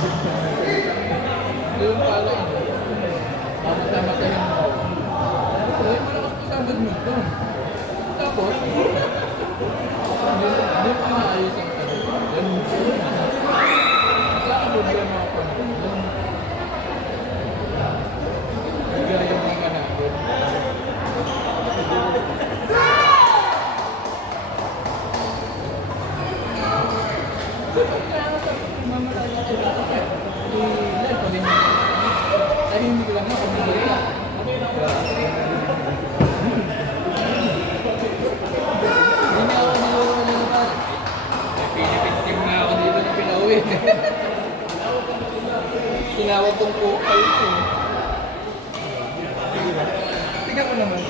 Doon pala yun. Mamatay yung mga. Ay, malakas pa sa badminton. Tapos, hindi pa maayos ang kanila. Ganun po. Nagkakaproblema ako nito. Bigay yung mga namin. Tahimik lang ako magsalita. Hindi na ako nalulunod. Philippine team na ako dito na pinauwi. Tinawag kong kukal ko. Tingnan ko naman.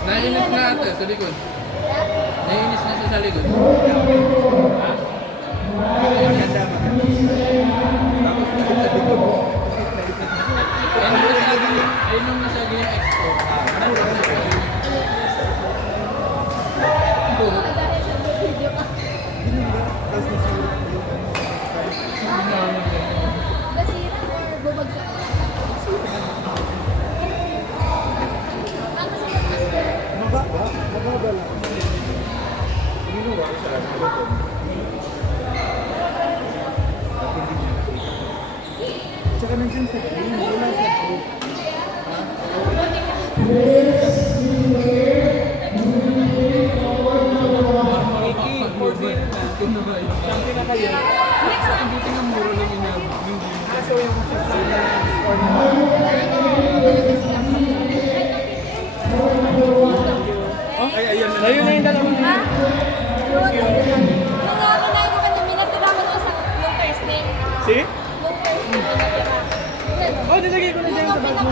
Naiinis na ate sa likod. Naiinis na siya sa likod. Ayun nung nasagi yung expo. Tsaka nandiyan sa green, wala sa group. Champion na kayo. Buti nga muro lang yun. Kaso yung score na ay, ayun na yun yung dalawang Ha? Yun. Nung kinain ko kanina, natira ko doon sa nung Thursday. si? Nung Thursday, natira. Oh, nilagay ko na dyan sa bag mo.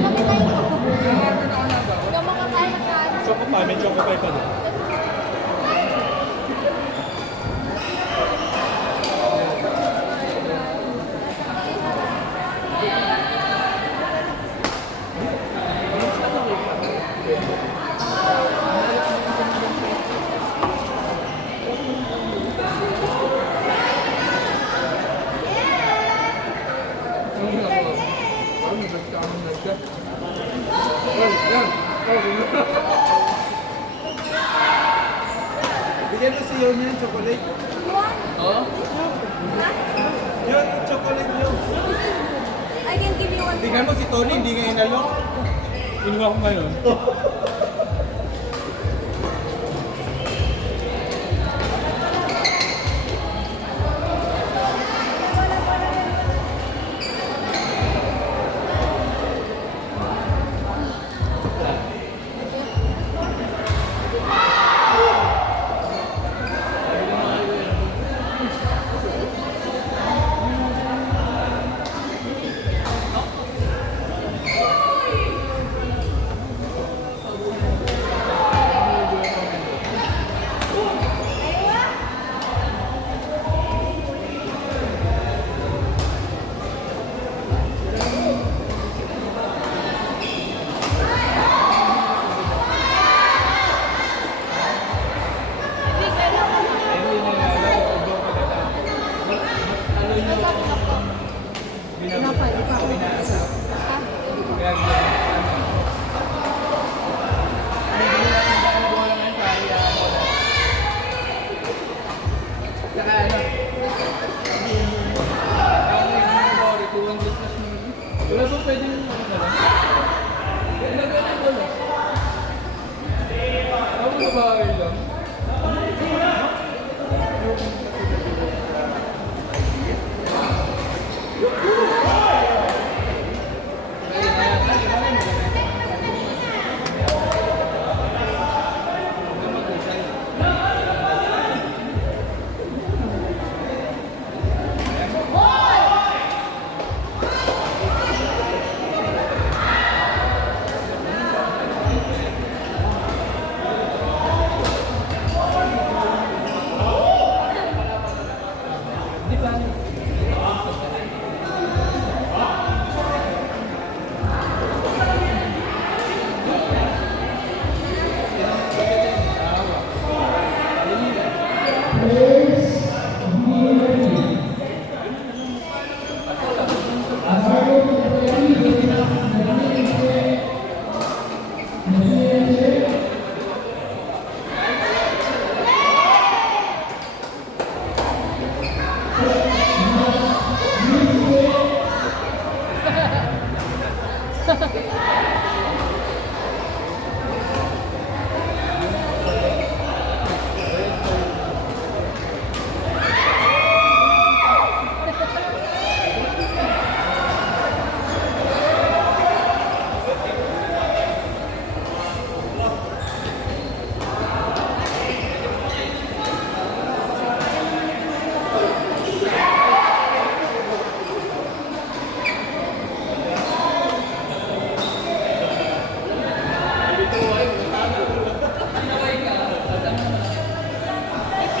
Nagutom ako. Ano kinain ko? Hindi ako makakain ng kanin. Choco pa, may choco pie pa doon. Bigyan mo si Yon yung chocolate. Oh? Yun, yung chocolate yun. I can give you one. Tingnan mo si Tony, hindi nga inalok. Inuwa ko ngayon.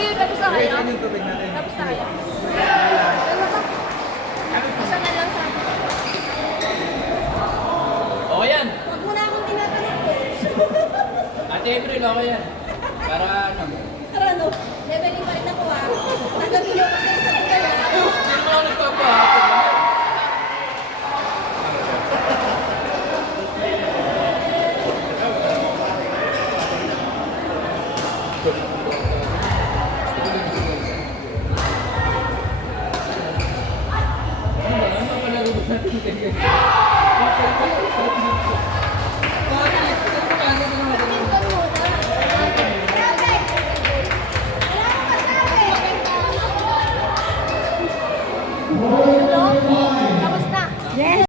April, tapos na kayo? Ayun yung tubig natin. Tapos na kayo? Isa na lang sa akin. Okay yan. Huwag mo na akong tinatanong ko. Ate April, okay yan. Para ano? Pero ano, leveling pa rin ako ah. Nagagilo ko sa isa't kaya. Hindi naman ako nagpapahapon naman. Ano ba? Ano ba palaro natin ganyan?